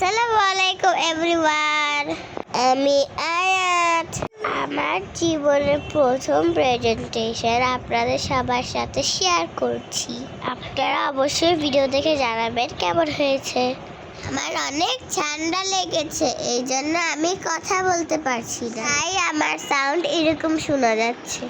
আসসালামু আলাইকুম এভরিওয়ান। আমি আয়াত। আমার জীবনের প্রথম প্রেজেন্টেশন আপনাদের সবার সাথে শেয়ার করছি। আপনারা অবশ্যই ভিডিও দেখে জানাবেন কেমন হয়েছে। আমার অনেক ঠান্ডা লেগেছে, এই জন্য আমি কথা বলতে পারছি না, তাই আমার সাউন্ড এরকম শোনা যাচ্ছে।